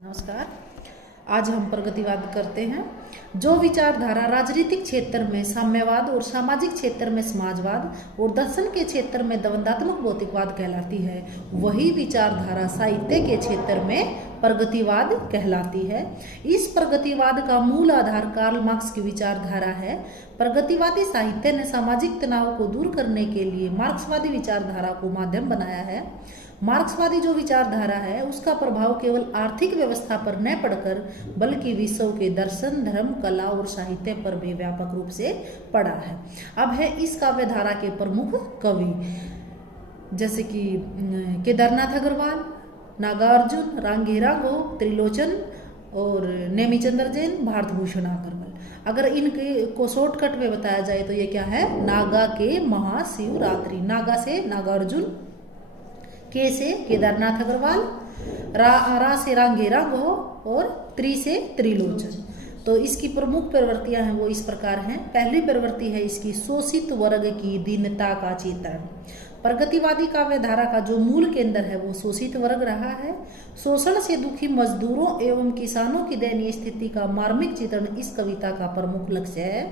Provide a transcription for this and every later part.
नमस्कार। आज हम प्रगतिवाद करते हैं। जो विचारधारा राजनीतिक क्षेत्र में साम्यवाद और सामाजिक क्षेत्र में समाजवाद और दर्शन के क्षेत्र में द्वंद्वात्मक भौतिकवाद कहलाती है, वही विचारधारा साहित्य के क्षेत्र में प्रगतिवाद कहलाती है। इस प्रगतिवाद का मूल आधार कार्ल मार्क्स की विचारधारा है। प्रगतिवादी साहित्य ने सामाजिक तनाव को दूर करने के लिए मार्क्सवादी विचारधारा को माध्यम बनाया है। मार्क्सवादी जो विचारधारा है उसका प्रभाव केवल आर्थिक व्यवस्था पर न पड़कर बल्कि विश्व के दर्शन, धर्म, कला और साहित्य पर भी व्यापक रूप से पड़ा है। अब है इस काव्यधारा के प्रमुख कवि, जैसे कि केदारनाथ अग्रवाल, नागार्जुन, रांगेरा गो, त्रिलोचन और नेमिचंद्र जैन, भारत भूषण अग्रवाल। अगर इनके को शॉर्टकट में बताया जाए तो ये क्या है? नागा के महाशिवरात्रि। नागा से नागार्जुन, के से केदारनाथ अग्रवाल, रा से रांगेरा गो और त्रि से त्रिलोचन। तो इसकी प्रमुख प्रवृत्तियां हैं वो इस प्रकार हैं। पहली प्रवृत्ति है इसकी शोषित वर्ग की दीनता का चित्रण। प्रगतिवादी काव्यधारा का जो मूल केंद्र है वो शोषित वर्ग रहा है। शोषण से दुखी मजदूरों एवं किसानों की दयनीय स्थिति का मार्मिक चित्रण इस कविता का प्रमुख लक्ष्य है।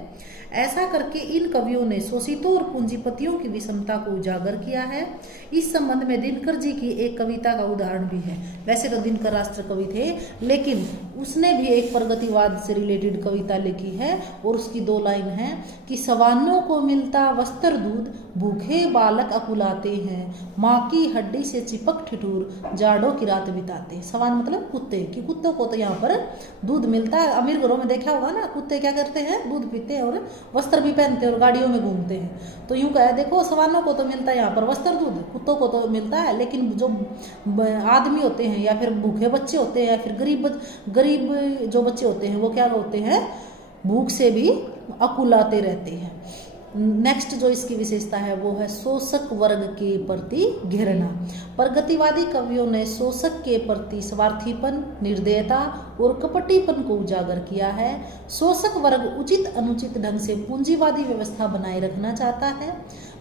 ऐसा करके इन कवियों ने शोषितों और पूंजीपतियों की विषमता को उजागर किया है। इस संबंध में दिनकर जी की एक कविता का उदाहरण भी है। वैसे तो दिनकर राष्ट्र कवि थे, लेकिन उसने भी एक प्रगतिवाद से रिलेटेड कविता लिखी है और उसकी दो लाइन है कि सवानों को मिलता वस्त्र दूध, भूखे बालक अकुलाते हैं, माँ की हड्डी से चिपक ठिठुर जाड़ों की रात बिताते। सवान मतलब कुत्ते, कि कुत्तों को तो यहाँ पर दूध मिलता है। अमीर घरों में देखा होगा ना, कुत्ते क्या करते हैं? दूध पीते हैं और वस्त्र भी पहनते हैं और गाड़ियों में घूमते हैं। तो यूं कहे देखो, सवानों को तो मिलता है यहाँ पर वस्त्र दूध, कुत्तों को तो मिलता है, लेकिन जो आदमी होते हैं या फिर भूखे बच्चे होते हैं या फिर गरीब जो बच्चे होते हैं वो क्या होते हैं? भूख से भी अकुलाते रहते हैं। नेक्स्ट जो इसकी विशेषता है वो है शोषक वर्ग के प्रति घृणा। प्रगतिवादी कवियों ने शोषक के प्रति स्वार्थीपन, निर्दयता और कपटीपन को उजागर किया है। शोषक वर्ग उचित अनुचित ढंग से पूंजीवादी व्यवस्था बनाए रखना चाहता है।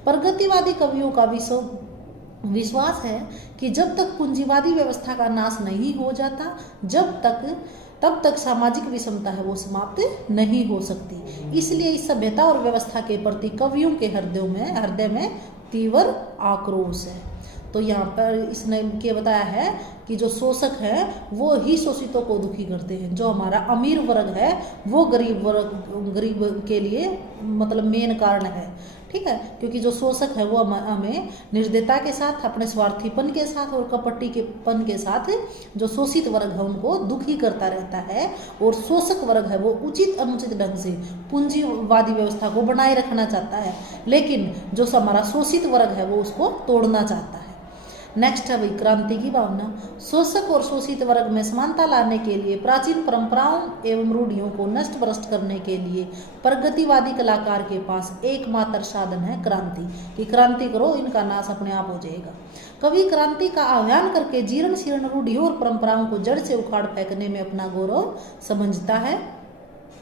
प्रगतिवादी कवियों का विश्वास है कि जब तक पूंजीवादी व्यवस्था का नाश नहीं हो जाता तब तक सामाजिक विषमता है वो समाप्त नहीं हो सकती। इसलिए इस सभ्यता और व्यवस्था के प्रति कवियों के हृदय में तीव्र आक्रोश है। तो यहाँ पर इसने क्या बताया है कि जो शोषक है वो ही शोषितों को दुखी करते हैं। जो हमारा अमीर वर्ग है वो गरीब के लिए मतलब मेन कारण है, ठीक है। क्योंकि जो शोषक है वो हमें निर्दयता के साथ, अपने स्वार्थीपन के साथ और कपटीपन के साथ जो शोषित वर्ग है उनको दुखी करता रहता है। और शोषक वर्ग है वो उचित अनुचित ढंग से पूंजीवादी व्यवस्था को बनाए रखना चाहता है, लेकिन जो हमारा शोषित वर्ग है वो उसको तोड़ना चाहता है। नेक्स्ट है भाई क्रांति की भावना। शोषक और शोषित वर्ग में समानता लाने के लिए, प्राचीन परंपराओं एवं रूढ़ियों को नष्ट भ्रष्ट करने के लिए प्रगतिवादी कलाकार के पास एकमात्र साधन है क्रांति। कि क्रांति करो, इनका नाश अपने आप हो जाएगा। कवि क्रांति का आह्वान करके जीर्ण शीर्ण रूढ़ियों और परंपराओं को जड़ से उखाड़ फेंकने में अपना गौरव समझता है।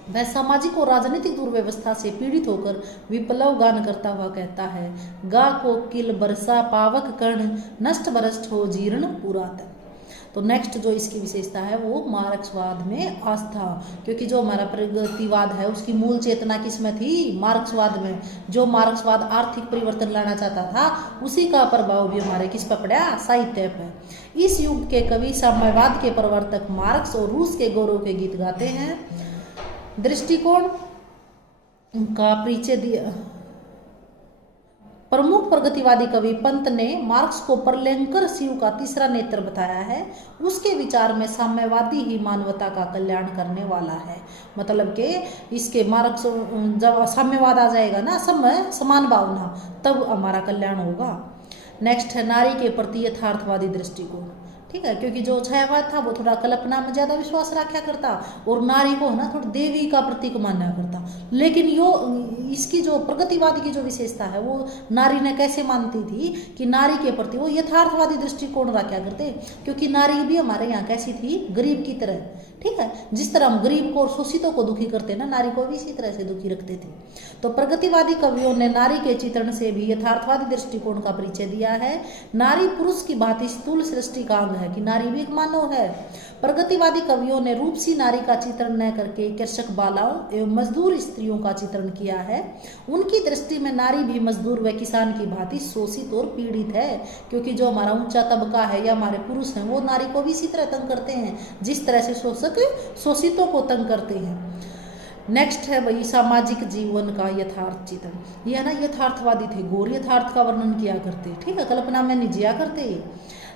वह सामाजिक और राजनीतिक दुर्व्यवस्था से पीड़ित होकर विप्लव गान करता हुआ कहता है, गा को किल बरसा पावक कर्ण, नष्ट भ्रष्ट हो जीर्ण पुरातन। तो नेक्स्ट जो इसकी विशेषता है वो मार्क्सवाद में आस्था। क्योंकि जो हमारा प्रगतिवाद है उसकी मूल चेतना किसमें थी? मार्क्सवाद में। जो मार्क्सवाद आर्थिक परिवर्तन लाना चाहता था उसी का प्रभाव भी हमारे किस पर पड़ा? साहित्य पर। इस युग के कवि साम्यवाद के प्रवर्तक मार्क्स और रूस के गौरव के गीत गाते हैं। दृष्टिकोण का परिचय दिया। प्रमुख प्रगतिवादी कवि पंत ने मार्क्स को प्रलयंकर शिव का तीसरा नेत्र बताया है। उसके विचार में साम्यवादी ही मानवता का कल्याण करने वाला है। मतलब कि इसके मार्क्स जब साम्यवाद आ जाएगा ना, समान भावना, तब हमारा कल्याण होगा। नेक्स्ट है नारी के प्रति यथार्थवादी दृष्टिकोण, ठीक है। क्योंकि जो छायावाद था वो थोड़ा कल्पना में ज्यादा विश्वास रखा करता और नारी को है ना थोड़ा देवी का प्रतीक माना करता। लेकिन इसकी जो प्रगतिवाद की जो विशेषता है वो नारी ने कैसे मानती थी कि नारी के प्रति वो यथार्थवादी दृष्टिकोण रखा करते। क्योंकि नारी भी हमारे यहाँ कैसी थी? गरीब की तरह, ठीक है। जिस तरह हम गरीब को और शोषितों को दुखी करते ना, नारी को भी इसी तरह से दुखी रखते थे। तो प्रगतिवादी कवियों ने नारी के चित्रण से भी यथार्थवादी दृष्टिकोण का परिचय दिया है। नारी पुरुष की भांति स्थूल सृष्टि का अंग है कि नारी भी एक मानव है। प्रगतिवादी कवियों ने रूपसी नारी का चित्रण न करके कृषक बालाओं एवं मजदूर स्त्रियों का चित्रण किया है। उनकी दृष्टि में नारी भी मजदूर व किसान की भांति शोषित और पीड़ित है, क्योंकि जो हमारा ऊंचा तबका है या हमारे पुरुष हैं वो नारी को भी इसी तरह तंग करते हैं जिस तरह से शोषक शोषितों को तंग करते हैं। नेक्स्ट है भाई सामाजिक जीवन का यथार्थ चित्रण। ये ना यथार्थवादी थे, घोर यथार्थ का वर्णन किया करते, ठीक है, कल्पना में नहीं जिया करते।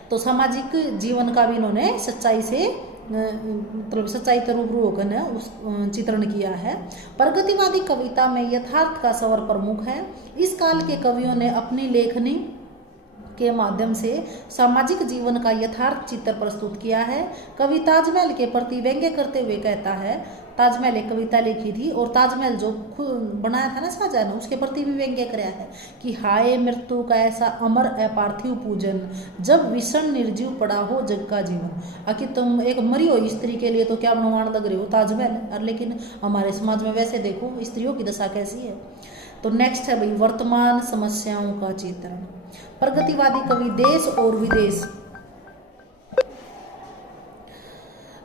तो सामाजिक जीवन का भी इन्होंने सच्चाई से मतलब सच्चाई तो रूबरू होकर ने उस चित्रण किया है। प्रगतिवादी कविता में यथार्थ का स्वर प्रमुख है। इस काल के कवियों ने अपनी लेखनी के माध्यम से सामाजिक जीवन का यथार्थ चित्र प्रस्तुत किया है। कवि ताजमहल के प्रति व्यंग्य करते हुए कहता है, ताजमहल एक कविता लिखी थी और ताजमहल जो खुद बनाया था ना शाहजहां ने, उसके प्रति भी व्यंग्य कराया है कि हाय मृत्यु का ऐसा अमर अपार्थिव पूजन, जब विषण निर्जीव पड़ा हो जग का जीवन। आखिर तुम एक मरी हुई स्त्री के लिए तो क्या अनुमान लग रहे हो ताजमहल, और लेकिन हमारे समाज में वैसे देखो स्त्रियों की दशा कैसी है। तो नेक्स्ट है भाई वर्तमान समस्याओं का चित्रण। प्रगतिवादी कवि देश और विदेश,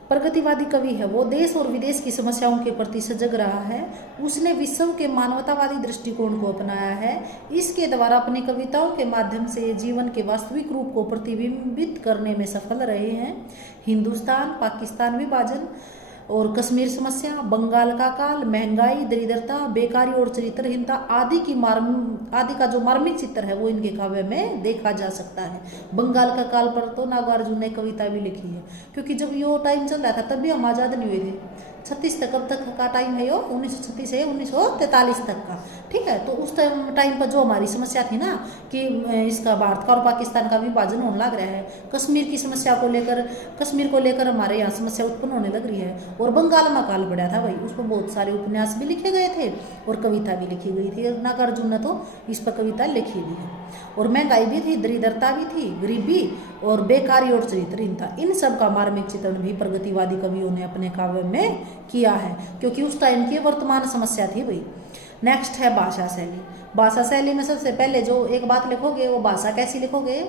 प्रगतिवादी कवि है वो देश और विदेश की समस्याओं के प्रति सजग रहा है। उसने विश्व के मानवतावादी दृष्टिकोण को अपनाया है। इसके द्वारा अपनी कविताओं के माध्यम से जीवन के वास्तविक रूप को प्रतिबिंबित करने में सफल रहे हैं। हिंदुस्तान पाकिस्तान विभाजन और कश्मीर समस्या, बंगाल का काल, महंगाई, दरिद्रता, बेकारी और चरित्रहीनता आदि का जो मार्मिक चित्र है वो इनके काव्य में देखा जा सकता है। बंगाल का काल पर तो नागार्जुन ने कविता भी लिखी है, क्योंकि जब यो टाइम चल रहा था तब भी हम आज़ाद नहीं हुए थे। 36 तक कब तक का टाइम है यो, 1936 से 1943 तक का, ठीक है। तो उस टाइम पर जो हमारी समस्या थी ना कि इसका भारत का और पाकिस्तान का विभाजन होने लग रहा है, कश्मीर की समस्या को लेकर, कश्मीर को लेकर हमारे यहाँ समस्या उत्पन्न होने लग रही है, और बंगाल में काल पड़ा था भाई, उस पर बहुत सारे उपन्यास भी लिखे गए थे और कविता भी लिखी गई थी। नागार्जुन ने तो इस पर कविता लिखी भी है। और महंगाई भी थी, दरिद्रता भी थी, गरीबी और बेकारी और चरित्रहीनता, इन सब का मार्मिक चित्रण भी प्रगतिवादी कवियों ने अपने काव्य में किया है, क्योंकि उस टाइम की वर्तमान समस्या थी भाई। नेक्स्ट है भाषा शैली। भाषा शैली में सबसे पहले जो एक बात लिखोगे वो भाषा कैसी लिखोगे,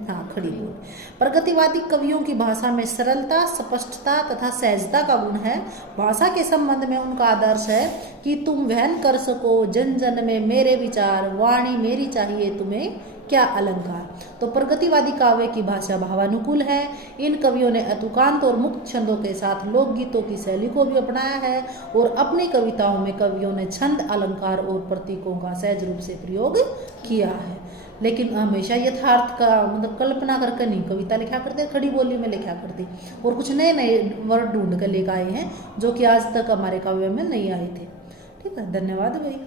हाँ खड़ी बोल। प्रगतिवादी कवियों की भाषा में सरलता, स्पष्टता तथा सहजता का गुण है। भाषा के संबंध में उनका आदर्श है कि तुम वहन कर सको जन जन में मेरे विचार, वाणी मेरी चाहिए तुम्हें क्या अलंकार। तो प्रगतिवादी काव्य की भाषा भावानुकूल है। इन कवियों ने अतुकांत और मुक्त छंदों के साथ लोकगीतों की शैली को भी अपनाया है, और अपनी कविताओं में कवियों ने छंद, अलंकार और प्रतीकों का सहज रूप से प्रयोग किया है। लेकिन हमेशा यथार्थ का मतलब कल्पना करके नहीं कविता लिखा करते, खड़ी बोली में लिखा करते, और कुछ नए नए वर्ड ढूंढ कर लेकर आए हैं जो कि आज तक हमारे काव्य में नहीं आए थे। ठीक है, धन्यवाद भाई।